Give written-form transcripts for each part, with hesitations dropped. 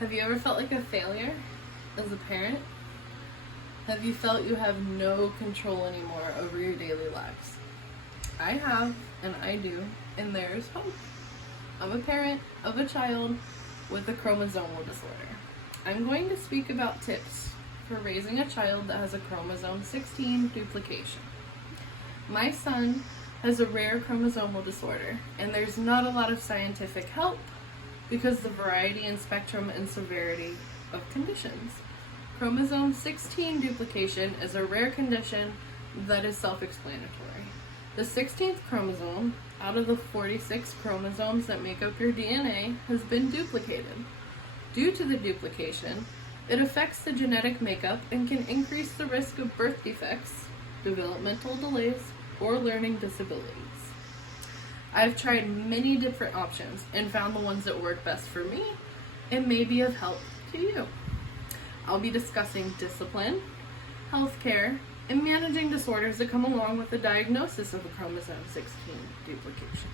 Have you ever felt like a failure as a parent? Have you felt you have no control anymore over your daily lives? I have, and I do, and there is hope. I'm a parent of a child with a chromosomal disorder. I'm going to speak about tips for raising a child that has a chromosome 16 duplication. My son has a rare chromosomal disorder, and there's not a lot of scientific help because the variety and spectrum and severity of conditions. Chromosome 16 duplication is a rare condition that is self-explanatory. The 16th chromosome, out of the 46 chromosomes that make up your DNA, has been duplicated. Due to the duplication, it affects the genetic makeup and can increase the risk of birth defects, developmental delays, or learning disabilities. I've tried many different options and found the ones that work best for me and may be of help to you. I'll be discussing discipline, healthcare, and managing disorders that come along with the diagnosis of a chromosome 16 duplication.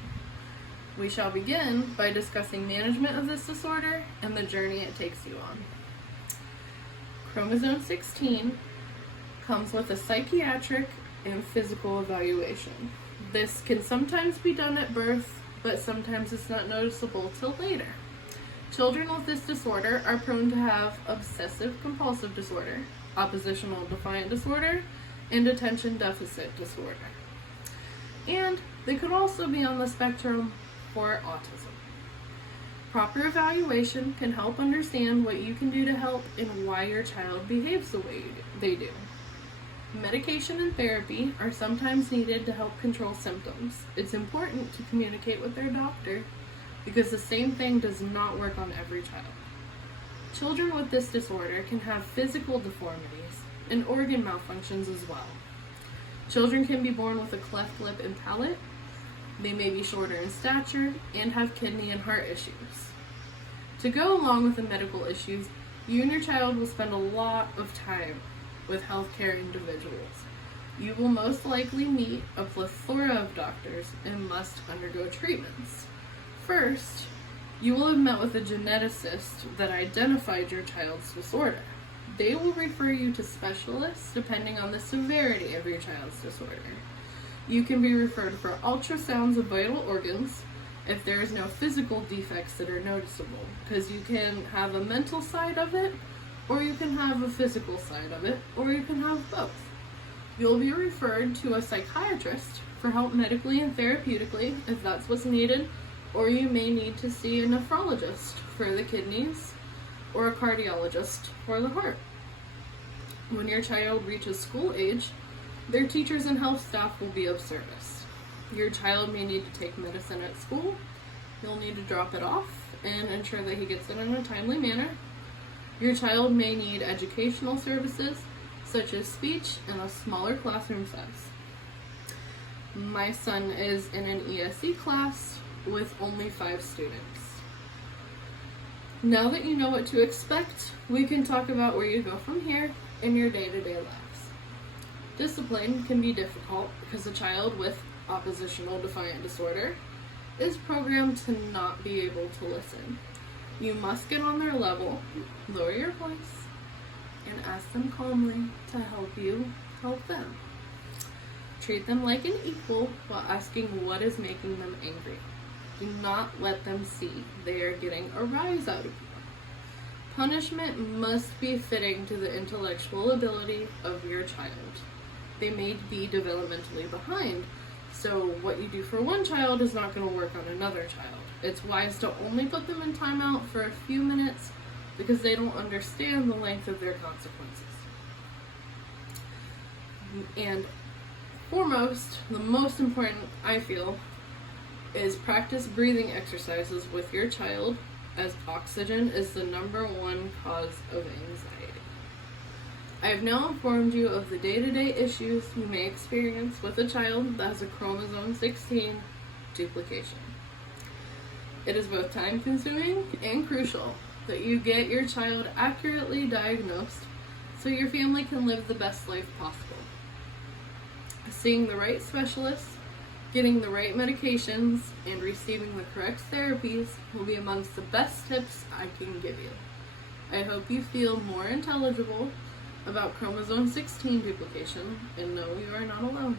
We shall begin by discussing management of this disorder and the journey it takes you on. Chromosome 16 comes with a psychiatric and physical evaluation. This can sometimes be done at birth, but sometimes it's not noticeable till later. Children with this disorder are prone to have obsessive compulsive disorder, oppositional defiant disorder, and attention deficit disorder. And they could also be on the spectrum for autism. Proper evaluation can help understand what you can do to help and why your child behaves the way they do. Medication and therapy are sometimes needed to help control symptoms. It's important to communicate with their doctor because the same thing does not work on every child. Children with this disorder can have physical deformities and organ malfunctions as well. Children can be born with a cleft lip and palate. They may be shorter in stature and have kidney and heart issues. To go along with the medical issues, you and your child will spend a lot of time with healthcare individuals. You will most likely meet a plethora of doctors and must undergo treatments. First, you will have met with a geneticist that identified your child's disorder. They will refer you to specialists depending on the severity of your child's disorder. You can be referred for ultrasounds of vital organs if there is no physical defects that are noticeable, because you can have a mental side of it, or you can have a physical side of it, or you can have both. You'll be referred to a psychiatrist for help medically and therapeutically if that's what's needed, or you may need to see a nephrologist for the kidneys or a cardiologist for the heart. When your child reaches school age, their teachers and health staff will be of service. Your child may need to take medicine at school. You'll need to drop it off and ensure that he gets it in a timely manner. Your child may need educational services, such as speech and a smaller classroom size. My son is in an ESE class with only 5 students. Now that you know what to expect, we can talk about where you go from here in your day-to-day lives. Discipline can be difficult because a child with oppositional defiant disorder is programmed to not be able to listen. You must get on their level, lower your voice, and ask them calmly to help you help them. Treat them like an equal while asking what is making them angry. Do not let them see they are getting a rise out of you. Punishment must be fitting to the intellectual ability of your child. They may be developmentally behind, so what you do for one child is not going to work on another child. It's wise to only put them in timeout for a few minutes because they don't understand the length of their consequences. And foremost, the most important, I feel, is practice breathing exercises with your child, as oxygen is the #1 cause of anxiety. I have now informed you of the day-to-day issues you may experience with a child that has a chromosome 16 duplication. It is both time-consuming and crucial that you get your child accurately diagnosed so your family can live the best life possible. Seeing the right specialists, getting the right medications, and receiving the correct therapies will be amongst the best tips I can give you. I hope you feel more intelligible about chromosome 16 duplication and know you are not alone.